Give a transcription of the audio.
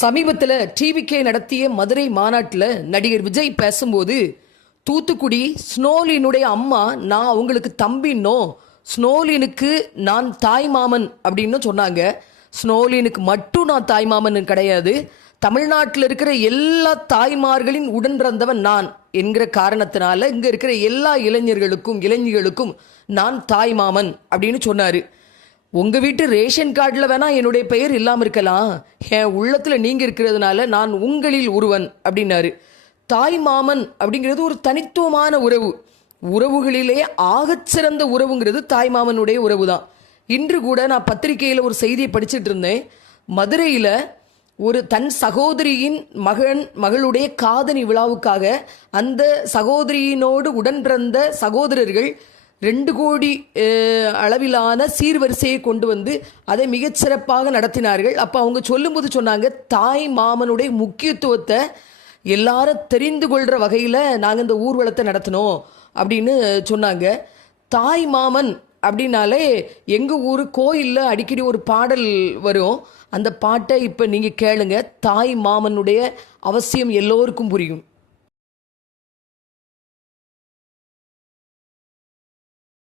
சமீபத்தில் டிவிகே நடத்திய மதுரை மாநாட்டில் நடிகர் விஜய் பேசும்போது தூத்துக்குடி ஸ்னோலினுடைய அம்மா நான் அவங்களுக்கு தம்பின்னோ, ஸ்னோலினுக்கு நான் தாய்மாமன் அப்படின்னு சொன்னாங்க. ஸ்னோலினுக்கு மட்டும் நான் தாய்மாமன் கிடையாது, தமிழ்நாட்டில் இருக்கிற எல்லா தாய்மார்களின் உடன் பிறந்தவன் நான் என்கிற காரணத்தினால இங்கே இருக்கிற எல்லா இளைஞர்களுக்கும் நான் தாய்மாமன் அப்படின்னு சொன்னார். உங்கள் வீட்டு ரேஷன் கார்டில் வேணால் என்னுடைய பெயர் இல்லாமல் இருக்கலாம், என் உள்ளத்தில் நீங்கள் இருக்கிறதுனால நான் உங்களில் ஒருவன் அப்படின்னாரு. தாய் மாமன் அப்படிங்கிறது ஒரு தனித்துவமான உறவு. உறவுகளிலே ஆகச்சிறந்த உறவுங்கிறது தாய் மாமனுடைய உறவு தான். இன்று கூட நான் பத்திரிகையில் ஒரு செய்தியை படிச்சுட்டு இருந்தேன். மதுரையில் ஒரு தன் சகோதரியின் மகளுடைய காதணி விழாவுக்காக அந்த சகோதரியினோடு உடன் பிறந்த சகோதரர்கள் 2 கோடி அளவிலான சீர்வரிசையை கொண்டு வந்து அதை மிகச்சிறப்பாக நடத்தினார்கள். அப்போ அவங்க சொல்லும்போது சொன்னாங்க, தாய் மாமனுடைய முக்கியத்துவத்தை எல்லாரும் தெரிந்து கொள்கிற வகையில் நாங்கள் இந்த ஊர்வலத்தை நடத்தினோம் அப்படின்னு சொன்னாங்க. தாய் மாமன் அப்படின்னாலே எங்கள் ஊர் கோயிலில் அடிக்கடி ஒரு பாடல் வரும். அந்த பாட்டை இப்போ நீங்கள் கேளுங்க, தாய் மாமனுடைய அவசியம் எல்லோருக்கும் புரியும்.